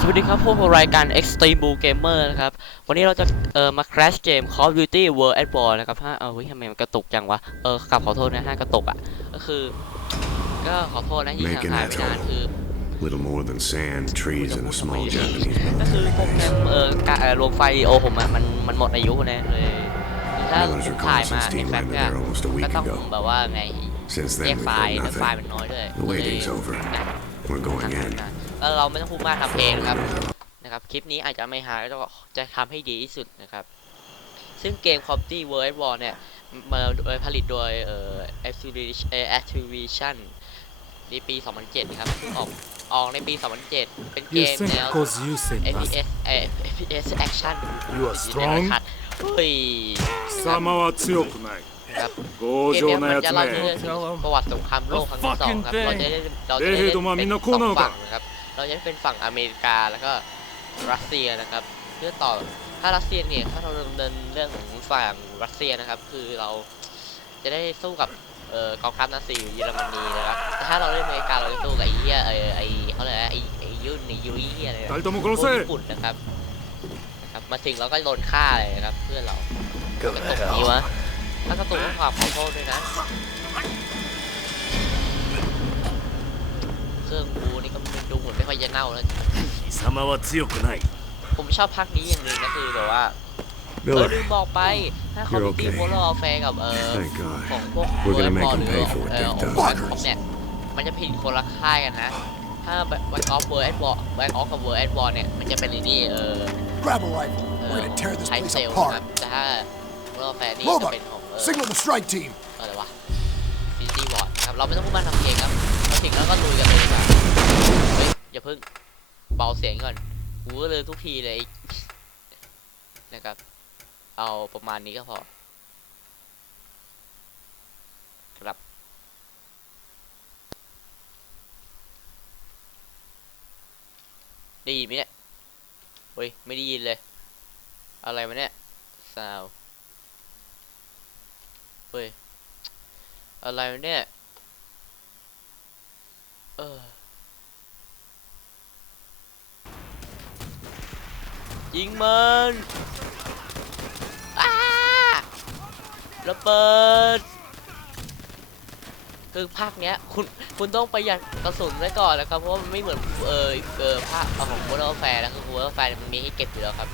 สวัสดีครับพวกเรารายการ Extreme Bull Gamer นะครับ วันนี้เราจะเอ่อมา crash เกม Call of Duty World at War นะครับฮะเออเฮ้ยทำไมมันกระตุกจังวะ เออกลับขอโทษนะฮะกระตุกอะ ก็คือ ก็ขอโทษนะที่ห่าง Making หาย that ไปนาน total. คือ Little more than sand, trees, and a small Japanese ก็คือโปรแกรมเอ่อกะเอ่อรวมไฟล์วิดีโอผมอะมันมันหมดอายุนะเลยคือถ้า No one's ผมถ่ายมา reconnaissance ใน team แฟก landed เนี่ย there almost a ก็ week ต้อง ago. แบบว่าไง Since แย then, ก we've ไฟล์ heard แล้วไฟล์ nothing. มันน้อยด้วย The waiting's over. นะ We're going in. แล้วเราไม่ต้องพูดมากทำเพลงนะครับ นะครับ คลิปนี้อาจจะไม่หาก็จะทำให้ดีที่สุดนะครับ ซึ่งเกม Call of Duty World at War เนี่ยมาโดยผลิตโดยเอ่อ Activision เอ่อ Activision ในปี 2007 นะครับซึ่งออกออกในปี 2007 เป็นเก You ม think แนว cause you think nothing. FPS เอ่อ FPS Action You are อยู่ใน strong ขัดเฮ้ย 貴様は強くない ครับ 強 เกมเนี้ย 情 มั なんや จะ つ เล่าเรื่อง め ถึงประวัติสงครามโลกครั้งที่สองครับ เราจะได้เราจะได้ เฮ้ เล่ ย น โดมามิ เป็น น ส โน อง โคโนะ ฝั่งนะครับ เราจะเป็นฝั่งอเมริกาแล้วก็รัสเซียนะครับ เพื่อต่อถ้ารัสเซียเนี่ยถ้าเราดำเนินเรื่องของฝั่งรัสเซียนะครับ คือเราจะได้สู้กับเออกองทัพนาซีเยอรมนีนะครับแต่ถ้าเราเล่นอเมริกาเราจะสู้กับไอ้เหี้ยไอ้ไอ้เขาเรียกะไอ้ไอ้ยุ่นไอ้ยุ้ยเหี้ยอะไรนะพวกญี่ปุ่นนะครับนะครับ มาถึงเราก็โดนฆ่าเลยนะครับ เพื่อนเราเกระตุกนี้วะถ้ากระตุกต้องขอขอโทษด้วยนะ จะเน่าแล้ว 貴様は強くない ผมชอบภาคนี้อย่างหนึ่งก็คือแบบว่า เออ Miller, ลืมบอกไป ถ้าเขา You're ตี okay. โพลาร์แฟร์กับเออ thank God. ของพวก We're gonna เวิ make ร์ them หรือ pay for what เออ they've ของ done. แบงค์เนี่ย มันจะผิดคนละค่ายกันนะ ถ้าแบงค์ออฟเวิร์แอดวอร์แบงค์ออฟกับเวิร์แอดวอร์เนี่ย มันจะเป็นไอ้นี่เออ Grab a rifle. เอ We're อ gonna tear this ไท place เซลนะครับ apart. แต่ถ้าโพลาร์แฟร์นี่จะ Robot, เป็นของเออ signal the strike team. อะไรวะฟิซี่วอร์ดนะครับ เราไม่ต้องพูดมากทำเพลงครับมาถึงแล้วก็ลุยกันเลยดีกว่าเฮ้ย อย่าเพิ่งเบาเสียงก่อนกูก็เลยทุกทีเลยนะครับ เอาประมาณนี้ก็พอครับได้ยินไหมเนี่ยเฮ้ยไม่ได้ยินเลย อะไรวะเนี่ยซาวเฮ้ยอะไรวะเนี่ยเออ ยิงมันอ้าระเบิดคือภาคเนี้ยคุณคุณต้องประหยัดกระสุนไว้ก่อนนะครับเพราะว่ามันไม่เหมือนเออเออภาคเอาของ Modern Warfare นะคือ Modern Warfare เนี่ยมันมีให้เก็บอยู่แล้วครับ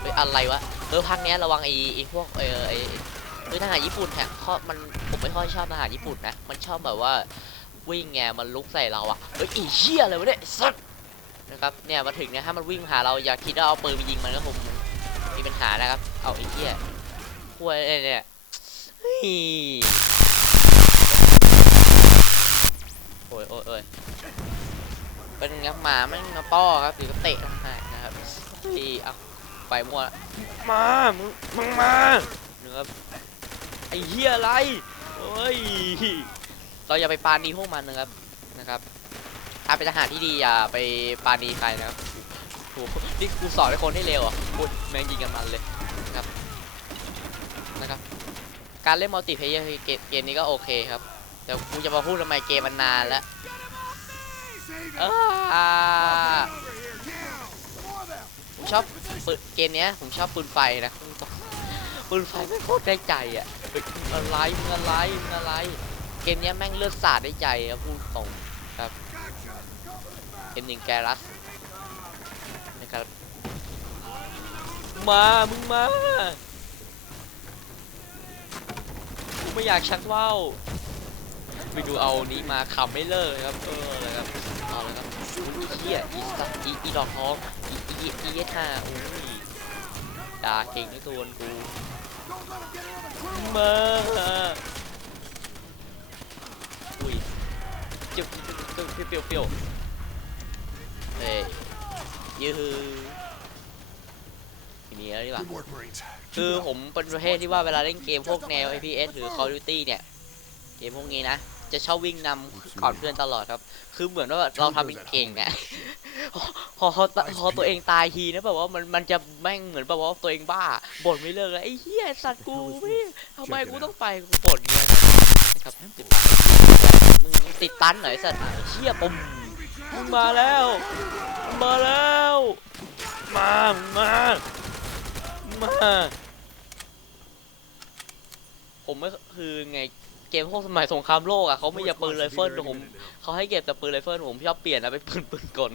เฮ้ยอะไรวะเออภาคเนี้ยระวังไอ้ไอ้พวกเออไอ้คือทหารญี่ปุ่นแฮะข้อมันผมไม่ค่อยชอบทหารญี่ปุ่นนะมันชอบแบบว่าวิ่งไงมันลุกใส่เราอะเฮ้ยไอ้เหี้ยอะไรวะเนี่ยไอ้สัส นะครับเนี่ยมาถึงเนี่ยถ้ามันวิ่งมาหาเราอย่าคิดว่าเอาปืนไปยิงมันก็คงมีปัญหานะครับ เอาไอ้เหี้ยพวยเนี่ยเฮ้ยโอ้ยโอ้ยโอ้ยเป็นงับหมาแม่งมาป้อครับหรือก็เตะทหารนะครับเฮ้ยเอาไปมั่วละมามึงมึงมานะครับไอ้เหี้ยอะไรโอ้ยเราอย่าไปปาณีพวกมันนะครับนะครับ ถ้าเป็นทหารที่ดีอย่าไปปาณีใครนะครับโอ้โหนี่กูสอนให้คนให้เร็วอะพูดแม่งยิงกันมันเลยนะครับนะครับ การเล่นมัลติเพเยอร์เกมนี้ก็โอเคครับแต่กูจะมาพูดทำไมเกมมันนานแล้วผมชอบปืนเกมนี้ผมชอบปืนไฟนะปืนไฟไม่โคตรได้ใจอะมึงอะไรมึงอะไรมึงอะไร เกมเนี้ยแม่งเลือดสาดได้ใจอะพูดตรงครับ เกมหนึ่งแกรัสนะครับมา มึงมากูไม่อยากชักว่าวไปดูเอานี้มาขำไม่เลิกครับ เออเลยครับเอาเลยครับอุ้ยเฮียอีสัตว์อีอีดอกทองอีอีอีเอสห้าอุ้ยด่าเก่งด้วยตัวกูมาอุ้ยจุ๊บจุ๊บจุ๊บเปรี้ยวเปรี้ยว เปรี้ยวเฮ้ยยือทีนี้แล้วดีกว่า Good work, Marines. คือผมเป็นประเภทที่ว่าเวลาเล่นเกมพวกแนว FPS หรือ Call of Duty เนี่ย เกมพวกนี้นะ จะชอบวิ่งนำก่อนเพื่อนตลอดครับ คือเหมือนว่าเราทำเป็นเก่งอะพอพอพอพอตัวเองตายทีนะแบบว่ามันมันจะแม่งเหมือนแบบว่าตัวเองบ้าบ่นไม่เลิกเลยไอ้เหี้ยสัตว์กูไม่ทำไมกูต้องไปกูบ่นเงี้ยนะครับมึงติดตันเหรอไอ้สัตว์เหี้ยปุ่ม มึงมาแล้วมึงมาแล้ว มามามาผมไม่คือไงเกมพวกสมัยสงครามโลกอะเขาไม่อยากปืนไรเฟิลผมเขาให้เก็บแต่ปืนไรเฟิลผมชอบเปลี่ยนนะเป็นปืนปืนกล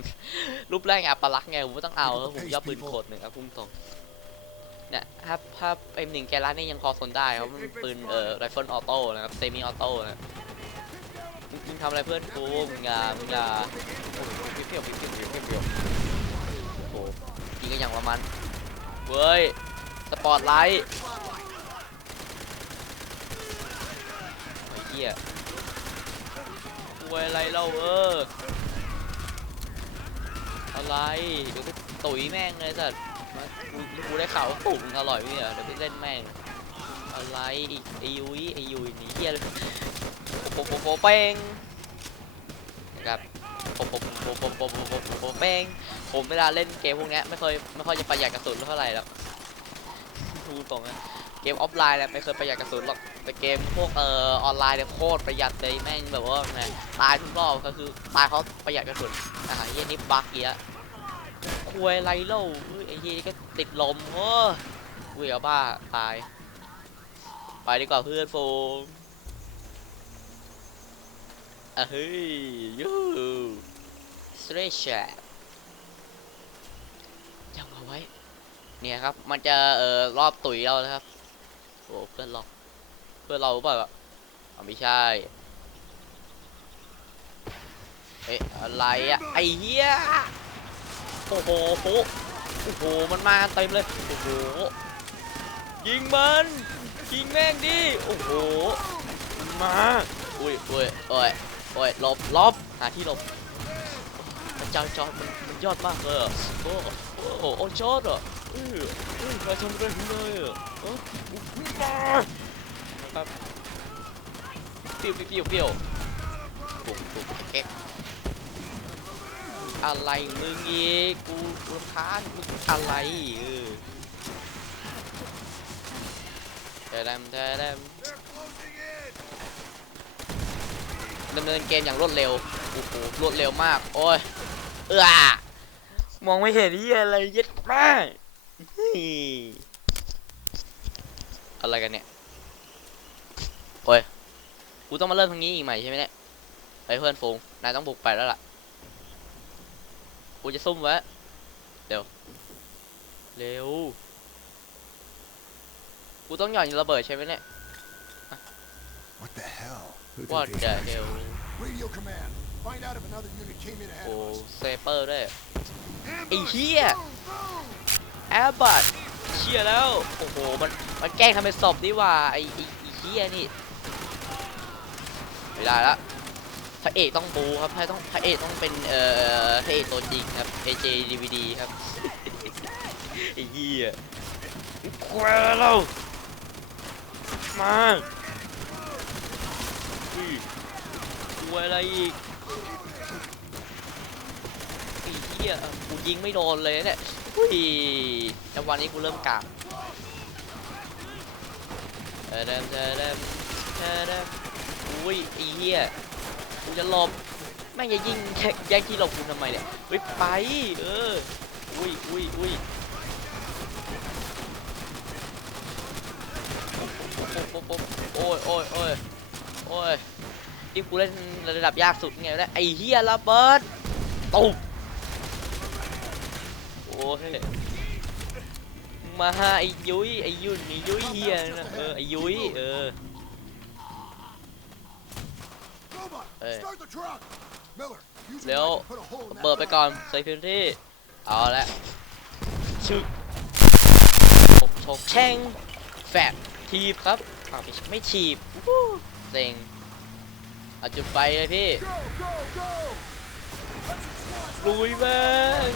รูปแรกอัปลักษ์ไงผมไม่ต้องเอาแล้วผมชอบปืนกลหนึ่งครับพุ่งตรงเนี่ยถ้าถ้าเอ็มหนึ่งแกรัสนี่ยังพอทนได้เพราเป็นปืนเอ่อไรเฟิลออโต้นะครับเซมิออโต้นะมึงทำอะไรเพื่อนกูมึงอย่ามึงอย่า เปรี้ยวเปรี้ยวเปรี้ยวเปรี้ยวเปรี้ยวเปรี้ยวโอ้โหยิงกันอย่างประมาณเว้ย สปอร์ตไลท์ไอ้เหี้ยเว้ยอะไรเล่าเออ อะไรเดี๋ยวก็ตุ๋ยแม่งเลยสัตว์มากูกูได้ข่าวว่าตุ๋ยมึงอร่อยพี่เหรอเดี๋ยวไปเล่นแม่ง อะไรอีกไอยุยไอยุยนี่เฮียเลยโปโปโปโปเป้งนะครับ โปโปโปโปโปโปโปโปโปเป้งผมเวลาเล่นเกมพวกนี้ไม่เคยไม่ค่อยจะประหยัดกระสุนเท่าไหร่หรอกพูดตรงนะเกมออฟไลน์เนี่ยไม่เคยประหยัดกระสุนหรอกแต่เกมพวกเอ่อออนไลน์เนี่ยโคตรประหยัดเลยแม่งแบบว่าแม่งตายทุกรอบก็คือตายเขาประหยัดกระสุนอ่าเฮียนี่บักเกียอะควยไรเล่าเฮ้ยไอ้เฮียนี่ก็ติดลมโอ้ยเวียบ้าตาย ไปดีกว่าเพื่อนโฟม อะเฮ้ยยูสเตรชยังเอาไว้ เนี่ยครับ มันจะเอ่อรอบตุ๋ยเราแล้วครับ โอ้เพื่อนเราเพื่อนเราเปล่าอะไม่ใช่ เอ๊ะอะไรอะไอ้เหี้ย โอ้โหโอ้โห มันมาเต็มเลย โอ้โห ยิงมัน ยิงแม่งดิ โอ้โหมันมาอุ้ยอุ้ยโอ้ย โอ้ยหลบหลบหาที่หลบมันจอจอมันมันยอดมากเลยอะโอ้โอ้โหโอ้ยอดอะเออเออมาทำอะไรผมเลยอะเออมาครับเปรี้ยวเปรี้ยวเปรี้ยวปุ๊บปุ๊บเก๊กอะไรมึงเอีกกูกูรำคาญมึงอะไรเออเดมเดม ดำเนินเกมอย่างรวดเร็วโอ้โหรวดเร็วมาก โอ้ยเอ้อมองไม่เห็นที่อะไรเย็ดมากอะไรกันเนี่ยโอ้ยกูต้องมาเริ่มทางนี้อีกใหม่ใช่ไหมเนี่ยไอ้เพื่อนฟูงนายต้องบุกไปแล้วล่ะกูจะซุ่มไว้เร็วเร็วกูต้องหย่อนระเบิดใช่ไหมเนี่ย What the hell Radio command. Find out if another unit came in ahead โอ้ of us. เซเปอร์ด้วย ไอ้เหี้ย แอร์บัตเชี่ยแล้ว โอ้โห มัน มันแกล้งทำเป็นศพนี่หว่า ไอ้ไอ้ไอ้เหี้ยนี่ไม่ได้ละพระเอกต้องบูครับพระต้อง พระเอกต้องเป็น เอ่อ พระเอกตัวจริงครับ AJ DVD ครับ ไอ้เหี้ยแควเรามา อุ้ยกลัวอะไรอีกไอ้เหี้ยกูยิงไม่โดนเลยเนี่ยอุ้ยจังหวะนี้กูเริ่มกากเออเดมเออเดมเออเดมอุ้ยไอ้เหี้ยกูจะหลบแม่งจะยิงแย่งแย่งที่หลบกูทำไมเนี่ยเฮ้ยไปเอออุ้ยอุ้ยอุ้ยโอ้ยโอ้ยโอ้ย โอ้ยที่กูเล่นระดับยากสุดไงวะเลยไอ้เฮียระเบิดตุ๊บโอ้ยมาหาไอ้ยุ้ยไอ้ยุ่นไอ้ยุ้ยเฮียนะเออไอ้ยุ้ยเออ Robot, Hey. start the truck. Miller, use your Leo, knife to put a hole in that เปิดไปก่อนใส่พื้นที่เอาละชึกฉกฉกแช่งแฟบทีบครับไม่ไม่ถีบ เซ็งเอาจุดไฟเลยพี่ลุยแม่ง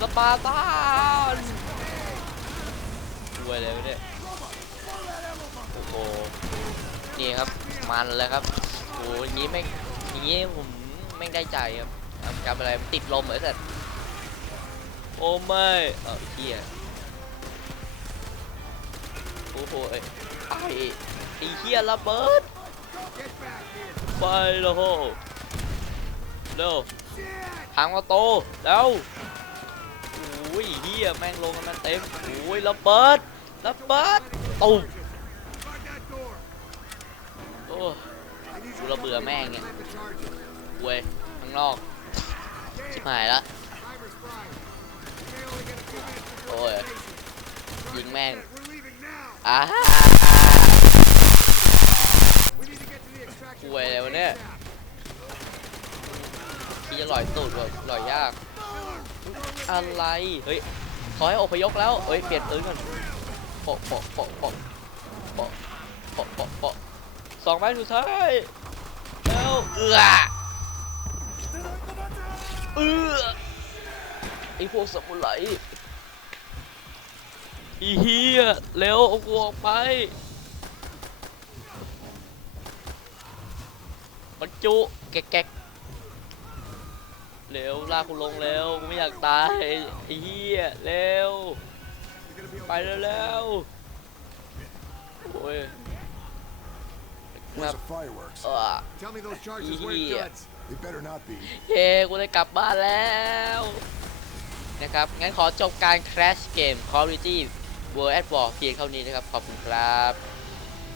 สปาร์ตานรวยเลยวเนี่ยโอ้โหนี่ครับมันเลยครับโอ้โหอย่างนี้แม่อย่างนี้ผมแม่ได้ใจครับทำการอะไรติดลมเหมือสัตว์โอ้ไม่เออเฮียโอ้โหไอ้ไอ้เฮียระเบิด ไปแล้วโหเร็วพังประตแล้วโอ้ยเฮียแม่งลงกันมันเต็มโอ้ยระเบิดระเบิดตุบโอ้กูระเบื่อแม่งเงี้ยเว้ยข้างนอกชิบหายละโอ้ยยิงแม่งอ่า ป่วยอะไรวะเนี่ยที่จะลอยตูดแบบลอยยาก อะไร เฮ้ยขอให้อพยพแล้วเฮ้ย เปลี่ยนปืนก่อนปะโปะโปะโปะโปะโปะโปะปะสองไม้สุดท้ายแล้วเอือเอือไอพวกสมุนไรอีเฮียเร็วเอากูออกไป บรรจุแก๊กแก๊กเร็วลากกูลงเร็วกูไม่อยากตายไอ้เฮียเร็วไปเร็วๆโอ้ย Where's the fireworks? เออ Tell me those charges weren't Yeah. duds. They better not be. เย้กูได้กลับบ้านแล้วนะครับ งั้นขอจบการ Crash เกม Call of Duty World at War เพียงเท่านี้นะครับ ขอบคุณครับ